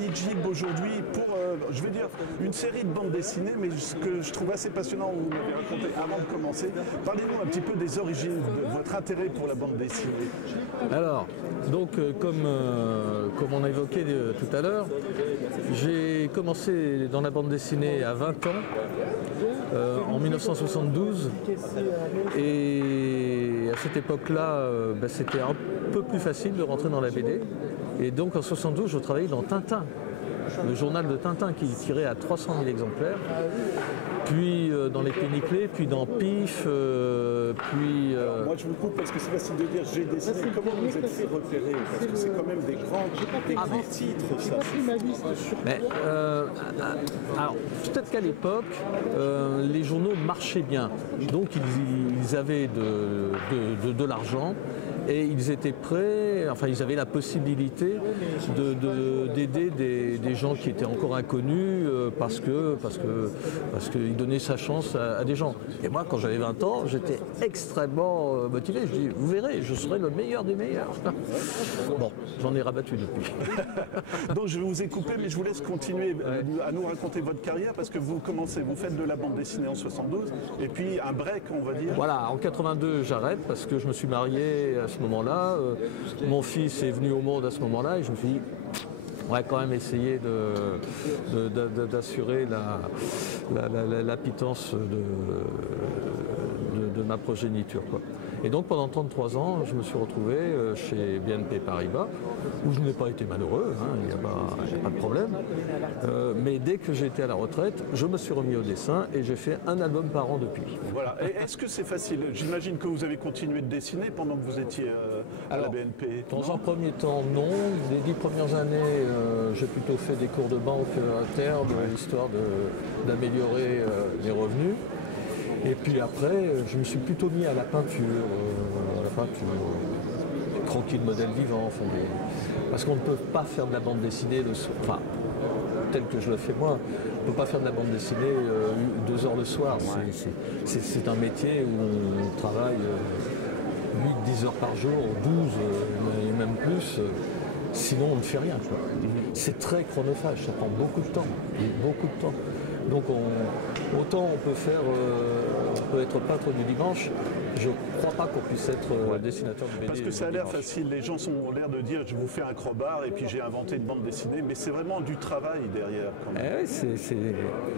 Denis Gilb aujourd'hui pour, je vais dire, une série de bandes dessinées, mais ce que je trouve assez passionnant, vous m'avez raconté avant de commencer. Parlez-nous un petit peu des origines, de votre intérêt pour la bande dessinée. Alors, donc comme on a évoqué tout à l'heure, j'ai commencé dans la bande dessinée à 20 ans, en 1972, et à cette époque-là, c'était un peu plus facile de rentrer dans la BD. Et donc en 72, je travaillais dans Tintin, le journal de Tintin qui tirait à 300 000 exemplaires, puis dans les Péniclés, puis dans Pif, puis... Moi je vous coupe parce que c'est facile de dire j'ai dessiné. Comment vous êtes fait repérer? Parce que c'est quand même des grands titres, ça. Mais, alors, peut-être qu'à l'époque, les journaux marchaient bien, donc ils avaient de l'argent. Et ils étaient prêts, enfin ils avaient la possibilité d'aider des gens qui étaient encore inconnus parce qu'ils donnaient sa chance à des gens. Et moi quand j'avais 20 ans, j'étais extrêmement motivé. Je dis, vous verrez, je serai le meilleur des meilleurs. Bon, j'en ai rabattu depuis. Donc je vous ai coupé, mais je vous laisse continuer à nous raconter votre carrière parce que vous faites de la bande dessinée en 72 et puis un break on va dire. Voilà, en 82 j'arrête parce que je me suis marié à ce moment-là. Mon fils est venu au monde à ce moment-là et je me suis dit, on va quand même essayer d'assurer la pitance de ma progéniture, quoi. Et donc pendant 33 ans, je me suis retrouvé chez BNP Paribas, où je n'ai pas été malheureux, il n'y a pas de problème. Mais dès que j'ai été à la retraite, je me suis remis au dessin et j'ai fait un album par an depuis. Voilà. Et est-ce que c'est facile? J'imagine que vous avez continué de dessiner pendant que vous étiez à la BNP. Dans un premier temps, non. Les 10 premières années, j'ai plutôt fait des cours de banque internes, histoire d'améliorer mes revenus. Et puis après, je me suis plutôt mis à la peinture, tranquille, modèle vivant, parce qu'on ne peut pas faire de la bande dessinée le soir, enfin, tel que je le fais moi, on ne peut pas faire de la bande dessinée 2 heures le soir. C'est un métier où on travaille 8-10 heures par jour, 12 et même plus. Sinon, on ne fait rien. C'est très chronophage, ça prend beaucoup de temps. Donc, autant on peut être peintre du dimanche, je ne crois pas qu'on puisse être dessinateur de BD. Parce que ça a l'air facile, les gens ont l'air de dire je vous fais un crowbar et puis j'ai inventé une bande dessinée, mais c'est vraiment du travail derrière. Quand même.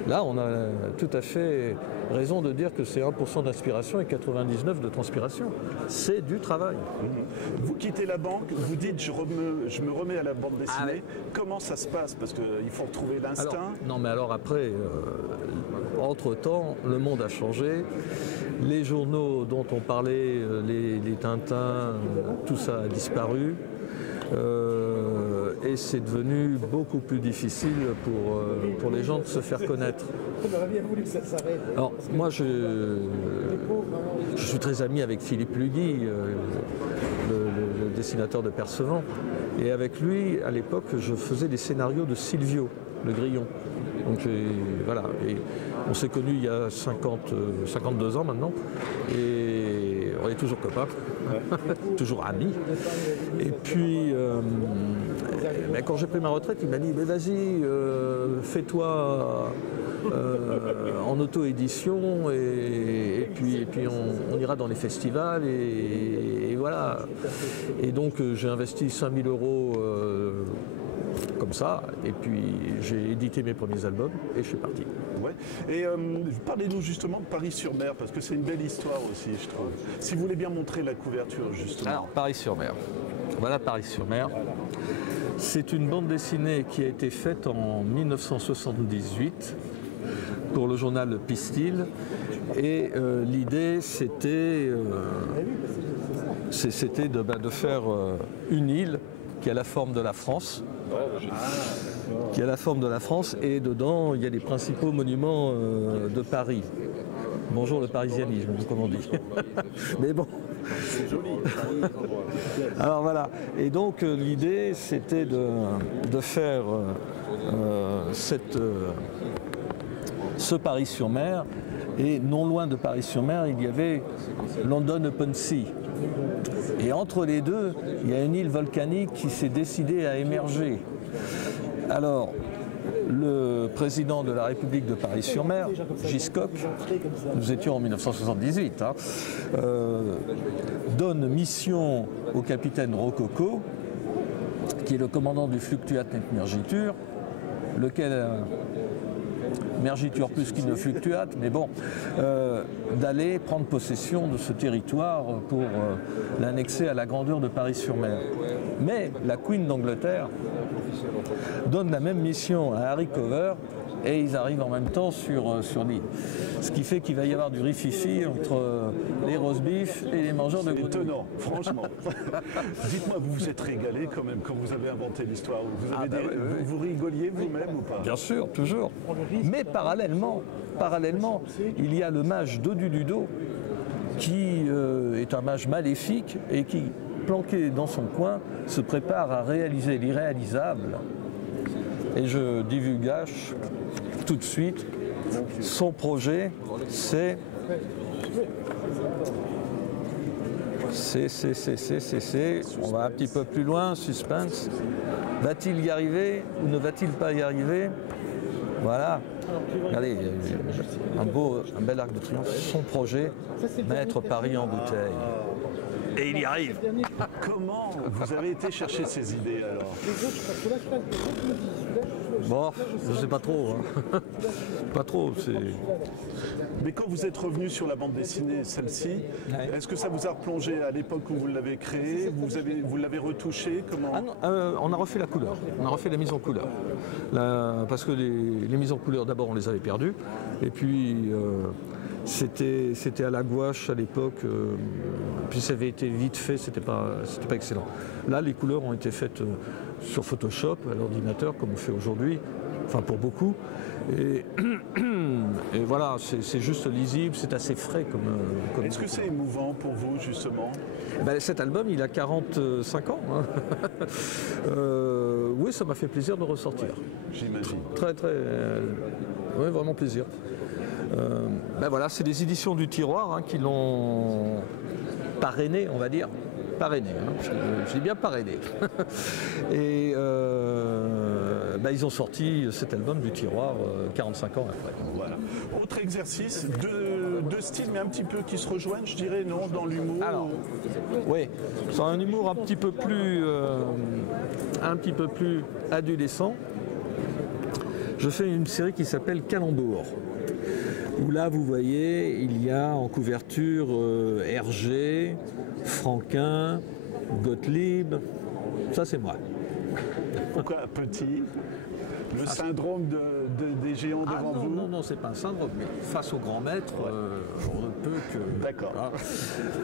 Là, on a tout à fait raison de dire que c'est 1% d'inspiration et 99% de transpiration. C'est du travail. Vous quittez la banque, vous dites je me remets à la bande dessinée. Comment ça se passe? Parce qu'il faut retrouver l'instinct. Non, mais alors après, entre-temps, le monde a changé. Les journaux dont on parlait, les Tintins, tout ça a disparu. Et c'est devenu beaucoup plus difficile pour les gens de se faire connaître. Alors moi je suis très ami avec Philippe Lugui, le dessinateur de Percevant. Et avec lui, à l'époque, je faisais des scénarios de Silvio, le Grillon. Donc voilà, et on s'est connus il y a 52 ans maintenant, et on est toujours copains, toujours amis. Et puis, quand j'ai pris ma retraite, il m'a dit, mais vas-y, fais-toi en auto-édition, et puis on ira dans les festivals, et voilà. Et donc j'ai investi 5 000 € comme ça, et puis j'ai édité mes premiers albums et je suis parti. Ouais. Et parlez-nous justement de Paris-sur-Mer, parce que c'est une belle histoire aussi, je trouve. Si vous voulez bien montrer la couverture, justement. Alors, Paris-sur-Mer. Voilà Paris-sur-Mer. C'est une bande dessinée qui a été faite en 1978 pour le journal Pistil. Et l'idée, c'était de faire une île qui a la forme de la France. Et dedans il y a les principaux monuments de Paris. Bonjour le parisianisme, comme on dit. Mais bon. C'est joli. Alors voilà. Et donc l'idée c'était de faire ce Paris-sur-Mer. Et non loin de Paris-sur-Mer, il y avait London-upon-Sea. Et entre les deux, il y a une île volcanique qui s'est décidée à émerger. Alors, le président de la République de Paris-sur-Mer, Giscoc, nous étions en 1978, donne mission au capitaine Rococo, qui est le commandant du Fluctuat Mergitur, lequel mergiture plus qu'il ne fluctuate, mais bon, d'aller prendre possession de ce territoire pour l'annexer à la grandeur de Paris-sur-Mer. Mais la Queen d'Angleterre donne la même mission à Harry Cover et ils arrivent en même temps sur l'île. Ce qui fait qu'il va y avoir du rififi entre les roast beef et les mangeurs de grenouilles. Étonnant, franchement. Dites-moi, vous vous êtes régalé quand même quand vous avez inventé l'histoire. Vous rigoliez vous-même ou pas? Bien sûr, toujours. Mais parallèlement, il y a le mage Dodu Dudo qui est un mage maléfique et qui, planqué dans son coin, se prépare à réaliser l'irréalisable. Et je divulgage tout de suite, son projet, c'est... On va un petit peu plus loin, suspense. Va-t-il y arriver ou ne va-t-il pas y arriver? Voilà. Regardez, un bel arc de triomphe. Son projet, mettre Paris en bouteille. Et il y arrive. Comment vous avez été chercher ces idées alors? Bon, je sais pas trop. Pas trop. Mais quand vous êtes revenu sur la bande dessinée, celle-ci, est-ce que ça vous a replongé à l'époque où vous l'avez créée? Vous l'avez retouchée? Comment? On a refait la couleur. On a refait la mise en couleur. Parce que les mises en couleur, d'abord, on les avait perdues. Et puis... C'était à la gouache à l'époque, puis ça avait été vite fait, c'était pas excellent. Là, les couleurs ont été faites sur Photoshop, à l'ordinateur, comme on fait aujourd'hui, enfin pour beaucoup. Et voilà, c'est juste lisible, c'est assez frais comme Est-ce que c'est émouvant pour vous, justement? Cet album, il a 45 ans. Oui, ça m'a fait plaisir de ressortir. J'imagine. Très, oui, vraiment plaisir. Voilà, c'est des éditions du Tiroir qui l'ont parrainé, on va dire. Parrainé, je dis bien parrainé. Et ils ont sorti cet album du Tiroir 45 ans après. Voilà. Autre exercice, deux styles, mais un petit peu qui se rejoignent, je dirais, non, dans l'humour. Alors, oui, c'est un humour un petit peu plus adolescent. Je fais une série qui s'appelle Calembour. Où là, vous voyez, il y a en couverture Hergé, Franquin, Gottlieb. Ça, c'est moi. Pourquoi petit? Le syndrome des géants devant vous? Non, c'est pas un syndrome, mais face au grand maître, on ne peut que... D'accord. Voilà.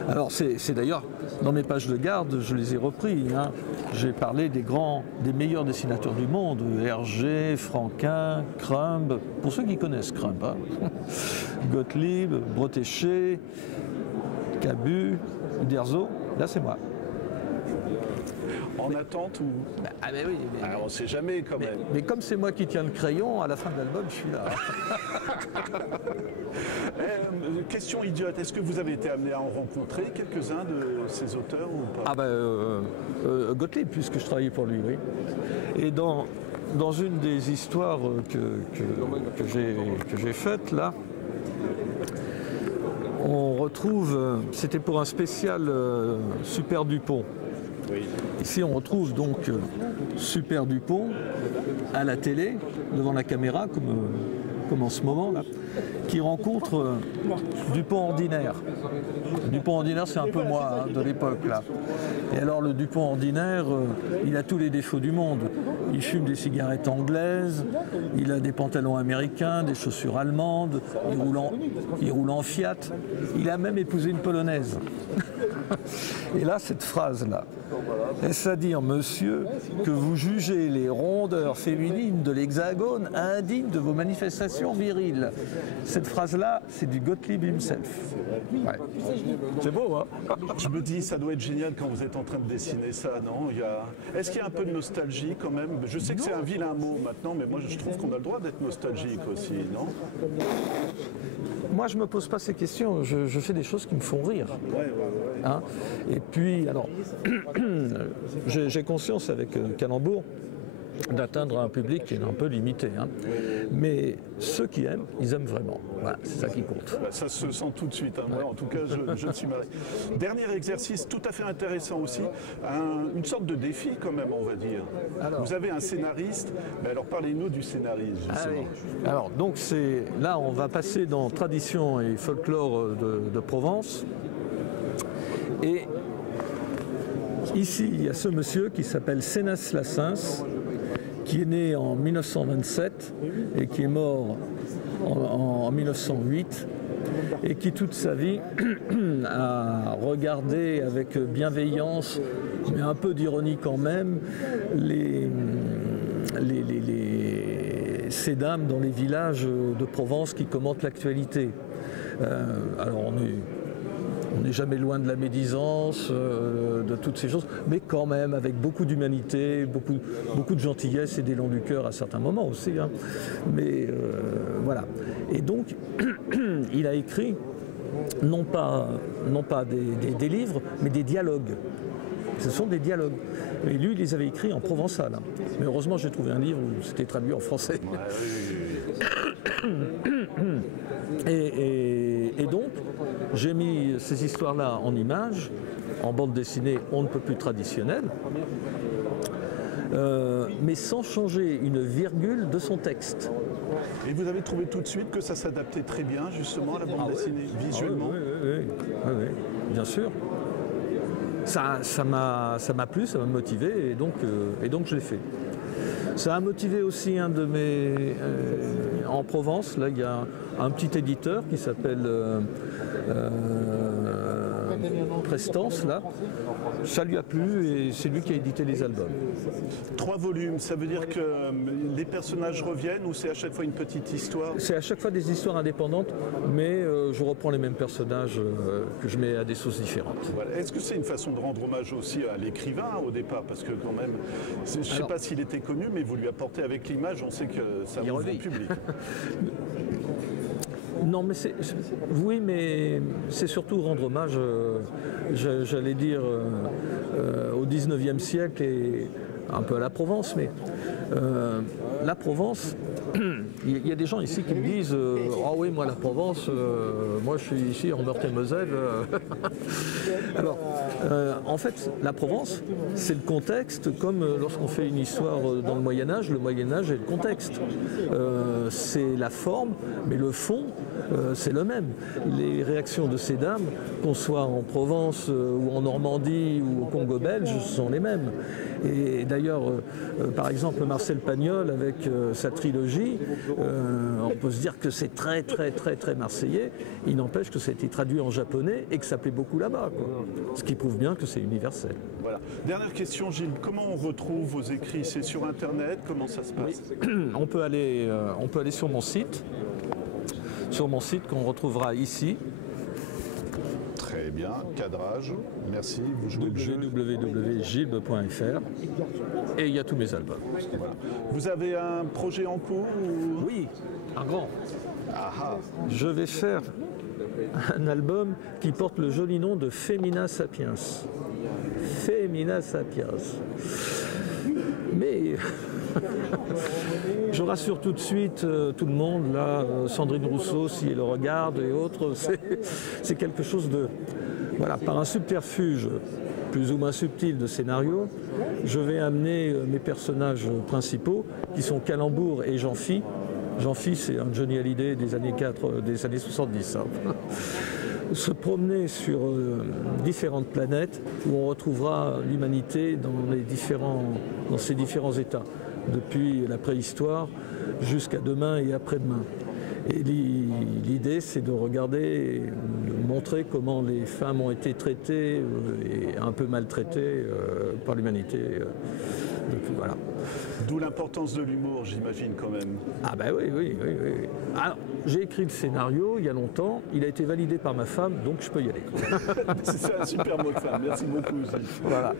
Alors, c'est d'ailleurs, dans mes pages de garde, je les ai repris. J'ai parlé des meilleurs dessinateurs du monde, Hergé, Franquin, Crumb, pour ceux qui connaissent Crumb, Gottlieb, Bretéché, Cabu, Uderzo, là c'est moi. En attente ou... oui, on ne sait jamais quand même. Mais comme c'est moi qui tiens le crayon, à la fin de l'album, je suis là. Question idiote, est-ce que vous avez été amené à en rencontrer quelques-uns de ces auteurs ou pas? Gottlieb, puisque je travaillais pour lui, oui. Et dans une des histoires que j'ai faites, là, on retrouve, c'était pour un spécial Super Dupont. Oui. Ici, on retrouve donc Super Dupont à la télé, devant la caméra, comme en ce moment, là, qui rencontre Dupont ordinaire. Dupont ordinaire, c'est un peu moi de l'époque, là. Et alors, le Dupont ordinaire, il a tous les défauts du monde. Il fume des cigarettes anglaises, il a des pantalons américains, des chaussures allemandes, il roule en Fiat. Il a même épousé une Polonaise. Et là, cette phrase-là, est-ce à dire, monsieur, que vous jugez les rondeurs féminines de l'Hexagone indignes de vos manifestations viriles? Cette phrase-là, c'est du Gottlieb himself. Ouais. C'est beau, hein? Je me dis, ça doit être génial quand vous êtes en train de dessiner ça, non? Est-ce qu'il y a un peu de nostalgie quand même? Je sais que c'est un vilain mot maintenant, mais moi je trouve qu'on a le droit d'être nostalgique aussi, non? Moi, je ne me pose pas ces questions. Je fais des choses qui me font rire. Ouais. Hein? Et puis, alors, j'ai conscience avec Calembour d'atteindre un public qui est un peu limité. Hein. Mais ceux qui aiment, ils aiment vraiment. Voilà, c'est ça qui compte. Bah, ça se sent tout de suite. Hein. Moi, en tout cas, je me suis marré. Dernier exercice tout à fait intéressant aussi, une sorte de défi quand même, on va dire. Alors, vous avez un scénariste. Mais alors, parlez-nous du scénariste, justement. Oui. Alors, donc, là, on va passer dans tradition et folklore de Provence. Et ici, il y a ce monsieur qui s'appelle Sénas Lassens, qui est né en 1927 et qui est mort en 1908 et qui toute sa vie a regardé avec bienveillance, mais un peu d'ironie quand même, ces dames dans les villages de Provence qui commentent l'actualité. Alors on n'est jamais loin de la médisance, de toutes ces choses, mais quand même avec beaucoup d'humanité, beaucoup de gentillesse et d'élan du cœur à certains moments aussi. Hein. Mais voilà. Et donc, il a écrit non pas des livres, mais des dialogues. Ce sont des dialogues. Et lui, il les avait écrits en provençal. Hein. Mais heureusement, j'ai trouvé un livre où c'était traduit en français. Et donc, j'ai mis ces histoires-là en images, en bande dessinée on ne peut plus traditionnelle, mais sans changer une virgule de son texte. Et vous avez trouvé tout de suite que ça s'adaptait très bien justement à la bande dessinée, visuellement? Oui, bien sûr. Ça m'a plu, ça m'a motivé, et donc je l'ai fait. Ça a motivé aussi un de mes... en Provence, là, il y a un petit éditeur qui s'appelle Prestance, là. Ça lui a plu et c'est lui qui a édité les albums. 3 volumes, ça veut dire que les personnages reviennent ou c'est à chaque fois une petite histoire? C'est à chaque fois des histoires indépendantes, mais je reprends les mêmes personnages que je mets à des sauces différentes. Voilà. Est-ce que c'est une façon de rendre hommage aussi à l'écrivain au départ? Parce que quand même, je ne sais pas s'il était connu, mais vous lui apportez avec l'image, on sait que ça ouvre au public. Non, mais oui, mais c'est surtout rendre hommage, j'allais dire, au 19e siècle et un peu à la Provence, mais la Provence, il y a des gens ici qui me disent ah oui, moi la Provence, moi je suis ici en Meurthe-et-Moselle. Alors, en fait, la Provence, c'est le contexte, comme lorsqu'on fait une histoire dans le Moyen-Âge est le contexte. C'est la forme, mais le fond, c'est le même. Les réactions de ces dames, qu'on soit en Provence ou en Normandie ou au Congo belge, sont les mêmes. Et d'ailleurs, par exemple, Marcel Pagnol, avec sa trilogie, on peut se dire que c'est très marseillais. Il n'empêche que ça a été traduit en japonais et que ça plaît beaucoup là-bas. Ce qui prouve bien que c'est universel. Voilà. Dernière question, Gilles. Comment on retrouve vos écrits? C'est sur Internet? Comment ça se passe? On peut aller sur mon site. Sur mon site qu'on retrouvera ici. Très bien, cadrage, merci, vous jouez le jeu. www.gilbe.fr et il y a tous mes albums. Voilà. Vous avez un projet en cours ou... Oui, un grand. Aha. Je vais faire un album qui porte le joli nom de Femina Sapiens. Femina Sapiens. Mais... je rassure tout de suite tout le monde, là, Sandrine Rousseau, si elle le regarde et autres, c'est quelque chose de... Voilà, par un subterfuge plus ou moins subtil de scénario, je vais amener mes personnages principaux, qui sont Calembour et Jean-Phi. Jean-Phi, c'est un Johnny Hallyday des années 70. Hein. Se promener sur différentes planètes où on retrouvera l'humanité dans ses différents états, depuis la préhistoire jusqu'à demain et après-demain. Et l'idée, c'est de regarder et de montrer comment les femmes ont été traitées et un peu maltraitées par l'humanité. Voilà. D'où l'importance de l'humour, j'imagine, quand même. Ah ben oui. Alors, j'ai écrit le scénario il y a longtemps, il a été validé par ma femme, donc je peux y aller. C'est un super mot de femme, merci beaucoup, Gilles. Voilà.